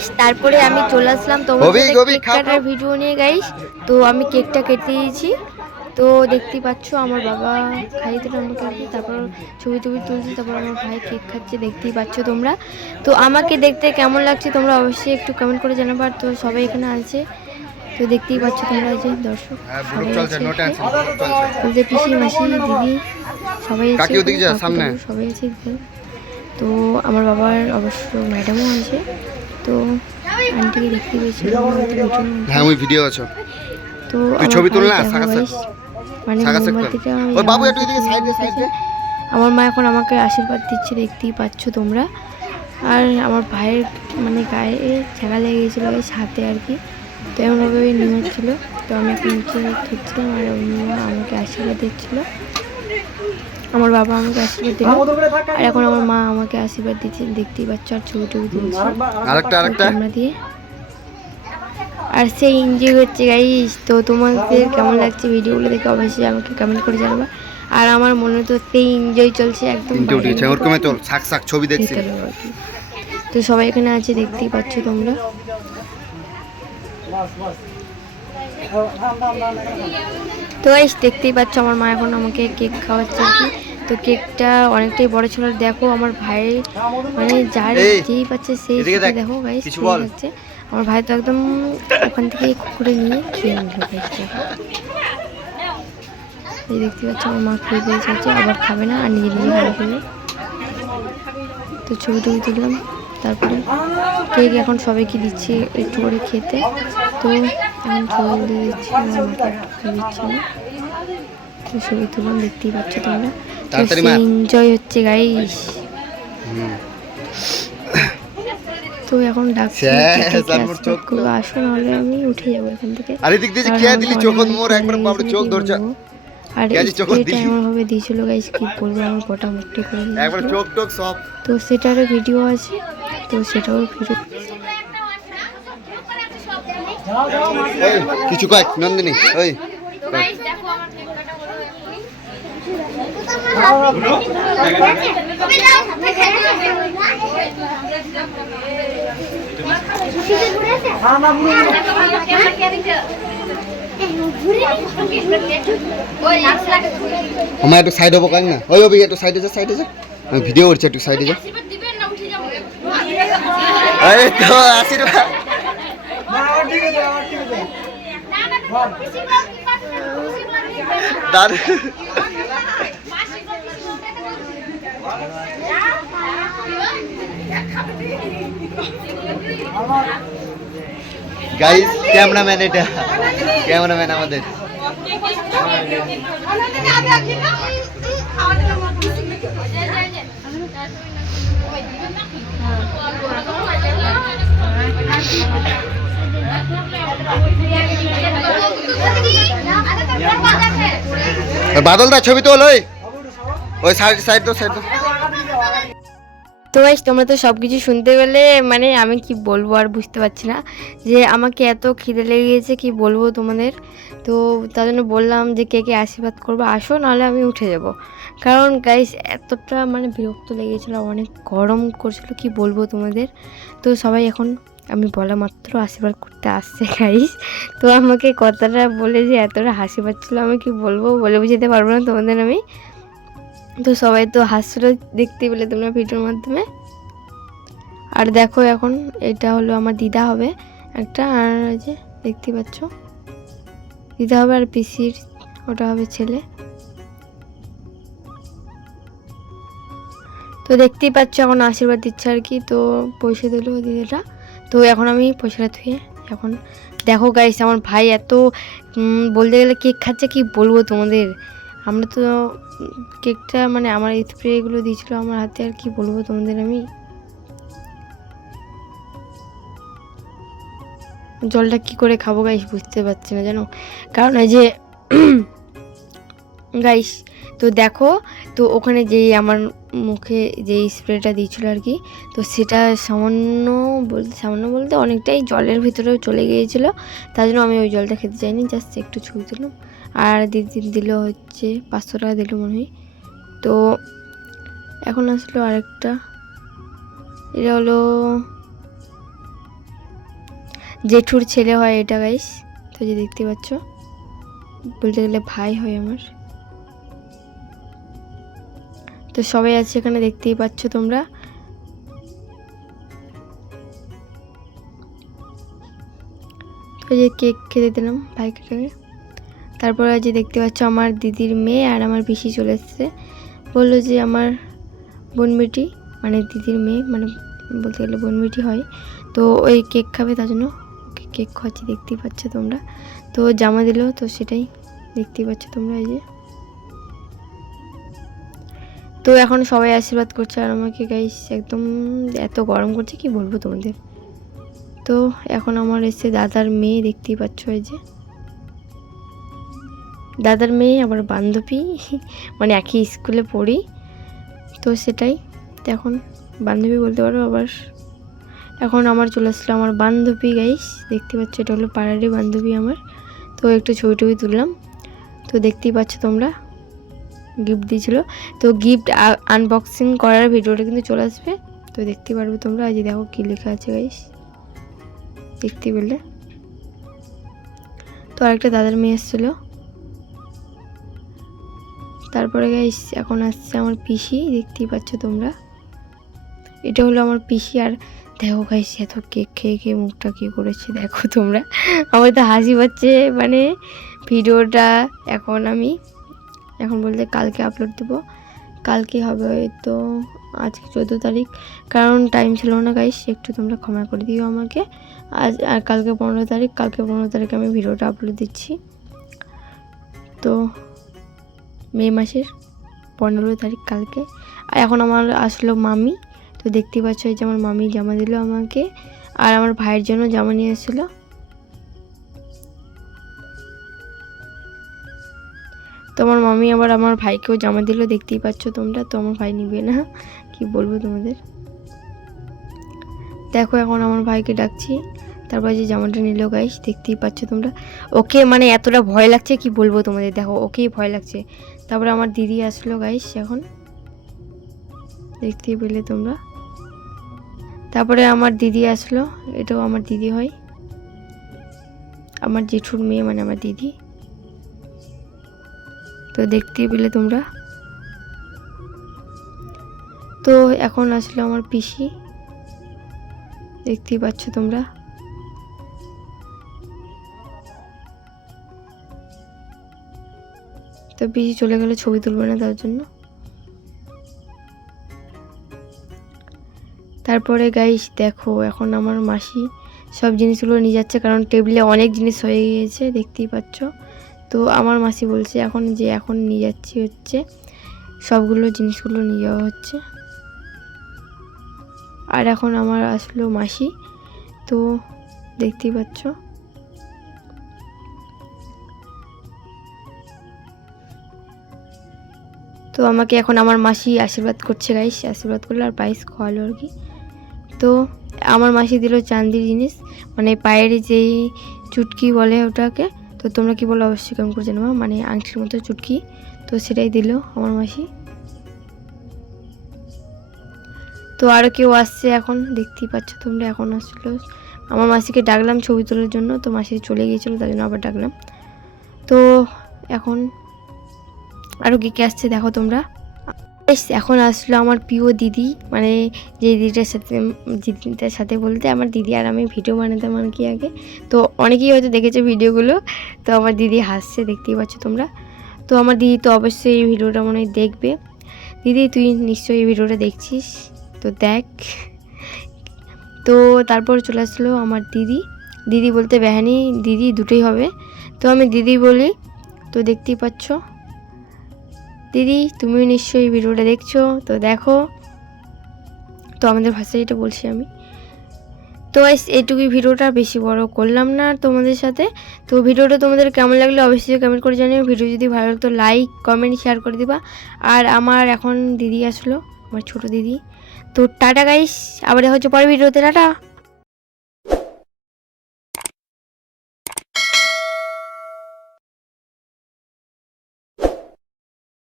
Guys তারপরে আমি চলে আসলাম তোমাদের কেক কাটার ভিডিও নিয়ে গাইস তো আমি কেকটা কেটে দিয়েছি। তো দেখতেই পাচ্ছ আমার বাবা খাইয়ে দিল আমাকে তারপর ছবি টবি তুলছি তারপর আমার ভাই কেক খাচ্ছে দেখতেই পাচ্ছ তোমরা। তো আমাকে দেখতে কেমন লাগছে তোমরা অবশ্যই একটু কমেন্ট করে জানাব। আর তো সবাই এখানে আছে। তো দেখতেই পাচ্ছ তোমরা যে দর্শক হ্যাঁ বলতে পিসি মাসি দিদি সবাই আছে যা, সবাই আছে তো আমার বাবার অবশ্য ম্যাডামও আছে। তো আন্টিকে দেখতে পেয়েছি হ্যাঁ ওই ভিডিও আছে। তো ছবি তুল না, মানে মোমবাতিটা ওই বাবু আমার একটু এদিকে সাইডে সাইডে আমার মা এখন আমাকে আশীর্বাদ দিচ্ছে দেখতেই পাচ্ছ তোমরা। আর আমার ভাইয়ের মানে গায়ে ছাগা লেগে গেছিল ওই হাতে আর কি। তো এমনভাবে ওই নিয়ে হচ্ছিল। তো আমি এখন নিচে ধরছিলাম আর অন্য আমাকে আশীর্বাদ দিচ্ছিল। আমার বাবা আমাকে আশীর্বাদ দিল। আর এখন আমার মা আমাকে আশীর্বাদ দিচ্ছে দেখতেই পাচ্ছ আর ছবি টবি তুলছে। আরেকটা আরেকটা। ক্যামেরা দিয়ে। আর সেই এনজয় হচ্ছে গাইস তো তোমাদের কেমন লাগছে ভিডিওগুলো দেখে অবশ্যই আমাকে কমেন্ট করে জানাবা। আর আমার মনে তো সেই এনজয় চলছে একদম তিনটে উঠে গেছে ওরকমে তোর শাক শাক ছবি দেখছি। তো সবাই এখানে আছে দেখতেই পাচ্ছ তোমরা। তো গাইস দেখতেই পাচ্ছ আমার মা এখন আমাকে কেক খাওয়াচ্ছে আর কি। তো কেকটা অনেকটাই বড় ছিল। দেখো আমার ভাই মানে যার যেই পাচ্ছে সেই দেখো কিছু বল। আমার ভাই তো একদম ওখান থেকে কুকুরে নিয়ে খেয়ে নিল। এই দেখতে পাচ্ছ আমার মা খেয়ে দিয়ে যাচ্ছে আবার খাবে না আর নিজে নিজে খাবে ফেলে তো ছবি টবি তুললাম তারপরে কেক এখন সবাইকে দিচ্ছি একটু করে খেতে। তো এখন ছবি দিয়ে দিচ্ছি আমার মাকে একটু খেয়ে দিচ্ছি। আমি তো ছবি তুললাম দেখতেই পাচ্ছ তোমরা। এনজয় হচ্ছে গাইস তো এখন ডাকছি আসো নাহলে আমি উঠে যাব এখান থেকে। আর দিয়ে দিলি চোখত মোর একবার চোখ ধরছে? এমন ভাবে দিয়েছিল গাইস কি বলব আমার গোটা মুখটি করে একবার চোখ টোক সব। তো সেটারও ভিডিও আছে তো সেটাও এই, কিছু কয়েক নন্দিনী ওই। আমার একটু সাইড হব কাজ না ওই ওই একটু সাইডে যা সাইডে যা। আমি ভিডিও করছি একটু সাইডে যা। এই তো আশীর্বাদ। দাদু গাইস ক্যামেরাম্যান এটা। ক্যামেরাম্যান আমাদের। ছবি তোল, ওই। ওই সাইড সাইড তো সাইড তো। তো তোমরা তো সব কিছু শুনতে পেলে মানে আমি কি বলব আর বুঝতে পারছি না যে আমাকে এত খিদে লেগে গেছে কি বলব তোমাদের? তো তার জন্য বললাম যে কে কে আশীর্বাদ করব, আসো, নাহলে আমি উঠে যাব। কারণ গাইস এতটা মানে বিরক্ত লেগেছিলো, অনেক গরম করছিল, কি বলব তোমাদের? তো সবাই এখন আমি বলা মাত্র আশীর্বাদ করতে আসছে গাইস তো আমাকে কথাটা বলে যে এতটা হাসি পাচ্ছিলো আমি কি বলব? বলে বুঝতে পারব না তোমাদের আমি। তো সবাই তো হাসছিল দেখতে পেলে তোমরা ভিডিওর মাধ্যমে। আর দেখো এখন এটা হলো আমার দিদা হবে একটা, আর যে দেখতে পাচ্ছ। দিদা হবে আর পিসির, ওটা হবে ছেলে। তো দেখতেই পাচ্ছ এখন আশীর্বাদ দিচ্ছে আর কি, তো পয়সা দিল দিদিটা। তো এখন আমি পয়সাটা ধুয়ে এখন দেখো গাইস আমার ভাই এত বলতে গেলে কেক খাচ্ছে, কি বলব তোমাদের? আমরা তো কেকটা মানে আমার স্প্রেগুলো দিয়েছিল আমার হাতে, আর কি বলব তোমাদের আমি? জলটা কি করে খাব গাইস বুঝতে পারছি না জানো? কারণ এই যে গাইস তো দেখো, তো ওখানে যেই আমার মুখে যেই স্প্রেটা দিয়েছিল আর কি, তো সেটা সামান্য বলতে সামান্য বলতে অনেকটাই জলের ভিতরেও চলে গিয়েছিল। তার জন্য আমি ওই জলটা খেতে চাইনি জাস্ট একটু ছুঁয়ে দিলাম। আর দিদি দিল হচ্ছে পাঁচশো টাকা দিল মনে হয়। তো এখন আসলো আরেকটা। এটা হলো জেঠুর ছেলে হয় এটা গাইস তো যে দেখতে পাচ্ছ, বলতে গেলে ভাই হয় আমার। তো সবাই আছে এখানে, দেখতেই পাচ্ছ তোমরা। তো যে কেক খেতে দিলাম ভাইকে। তারপরে যে দেখতে পাচ্ছ আমার দিদির মেয়ে আর আমার পিসি চলে এসেছে। বলল যে আমার বোনবেটি মানে দিদির মেয়ে মানে বলতে গেলে বোনবেটি হয়। তো ওই কেক খাবে তার জন্য। ওকে কেক খাওয়াচ্ছি, দেখতেই পাচ্ছ তোমরা। তো জামা দিল, তো সেটাই দেখতেই পাচ্ছ তোমরা এই যে। তো এখন সবাই আশীর্বাদ করছে আর আমাকে গাইস একদম এত গরম করছে, কি বলব তোমাদের? তো এখন আমার এসে দাদার মেয়ে দেখতেই পাচ্ছ এই যে। দাদার মেয়ে আবার বান্ধবী মানে একই স্কুলে পড়ি। তো সেটাই এখন বান্ধবী বলতে পারো আবার। এখন আমার চলে আসলো আমার বান্ধবী গাইস দেখতে পাচ্ছ এটা হলো পাড়ারই বান্ধবী আমার। তো একটু ছবি টবি তুললাম। তো দেখতেই পাচ্ছ তোমরা গিফট দিয়েছিল। তো গিফট আনবক্সিং করার ভিডিওটা কিন্তু চলে আসবে। তো দেখতে পারবে তোমরা আজ দেখো কী লেখা আছে গাইস দেখতে পেলে। তো আরেকটা দাদার মেয়ে এসেছিল। তারপরে গাইস এখন আসছে আমার পিসি, দেখতেই পাচ্ছ তোমরা। এটা হলো আমার পিসি, আর দেখো গাইস এত কেক খেয়ে খেয়ে মুখটা কী করেছে, দেখো তোমরা। আমার তো হাসি পাচ্ছে মানে ভিডিওটা এখন আমি এখন বলতে কালকে আপলোড দেবো। কালকে হবে হয়তো আজকে চোদ্দ তারিখ। কারণ টাইম ছিল না গাইস একটু তোমরা ক্ষমা করে দিও আমাকে। আজ, আর কালকে পনেরো তারিখ, কালকে পনেরো তারিখে আমি ভিডিওটা আপলোড দিচ্ছি। তো মে মাসের পনেরো তারিখ কালকে। আর এখন আমার আসলো মামি। তো দেখতেই পাচ্ছ যে আমার মামি জামা দিল আমাকে। আর আমার ভাইয়ের জন্য জামা নিয়ে এসেছিল। আমার মামি আবার আমার ভাইকেও জামা দিল, দেখতেই পাচ্ছ তোমরা? তো আমার ভাই নিবে না। কি বলব তোমাদের? দেখো এখন আমার ভাইকে ডাকছি। তারপর যে জামাটা নিল গাইস দেখতেই পাচ্ছ তোমরা? ওকে মানে এতটা ভয় লাগছে, কি বলব তোমাদের? দেখো, ওকেই ভয় লাগছে। তারপরে আমার দিদি আসলো গাইস এখন। দেখতেই পেলে তোমরা? তারপরে আমার দিদি আসলো, এটাও আমার দিদি হয়। আমার জেঠুর মেয়ে মানে আমার দিদি। তো দেখতেই পেলে তোমরা। তো এখন আসলো আমার পিসি। দেখতেই পাচ্ছ তোমরা। তো পিসি চলে গেলে ছবি তুলবে না তার জন্য। তারপরে গাইস দেখো এখন আমার মাসি সব জিনিসগুলো নিয়ে যাচ্ছে কারণ টেবিলে অনেক জিনিস হয়ে গিয়েছে, দেখতেই পাচ্ছ। তো আমার মাসি বলছে এখন যে এখন নিয়ে যাচ্ছি হচ্ছে, সবগুলো জিনিসগুলো নিয়ে যাওয়া হচ্ছে। আর এখন আমার আসলো মাসি, তো দেখতেই পাচ্ছ। তো আমাকে এখন আমার মাসি আশীর্বাদ করছে গাইস আশীর্বাদ করল আর পায়েস খাওয়ালো আর কি। তো আমার মাসি দিল চান্দির জিনিস মানে পায়ের যেই চুটকি বলে ওটাকে তো তোমরা কি বলো অবশ্যই কেমন করে জানব। মানে আংটির মতো চুটকি। তো সেটাই দিল আমার মাসি। তো আরও কেউ আসছে এখন, দেখতেই পাচ্ছ তোমরা এখন আসছিল আমার মাসিকে ডাকলাম ছবি তোলার জন্য, তো মাসি চলে গিয়েছিল, তার জন্য আবার ডাকলাম। তো এখন আরও কে কে আসছে দেখো তোমরা। এখন আসলো আমার প্রিয় দিদি। মানে যে দিদিটার সাথে দিদিটার সাথে বলতে আমার দিদি আর আমি ভিডিও বানাতাম আর কি আগে। তো অনেকেই হয়তো দেখেছে ভিডিওগুলো। তো আমার দিদি হাসছে, দেখতেই পাচ্ছ তোমরা। তো আমার দিদি তো অবশ্যই এই ভিডিওটা মনে হয় দেখবে। দিদি, তুই নিশ্চয়ই এই ভিডিওটা দেখছিস? তো দেখ। তো তারপর চলে আসলো আমার দিদি। দিদি বলতে বেহানি, দিদি দুটোই হবে। তো আমি দিদি বলি, তো দেখতেই পাচ্ছ। দিদি, তুমিও নিশ্চয়ই ভিডিওটা দেখছ। তো দেখো, তো আমাদের ভাষায় এটা বলছি আমি। তো এটুকুই ভিডিওটা, বেশি বড় করলাম না তোমাদের সাথে। তো ভিডিওটা তোমাদের কেমন লাগল অবশ্যই কমেন্ট করে জানিও। ভিডিও যদি ভালো লাগতো লাইক কমেন্ট শেয়ার করে দিবা। আর আমার এখন দিদি আসলো, আমার ছোট দিদি। তো টাটা গাইস আবার দেখা হচ্ছে পরের ভিডিওতে, টাটা।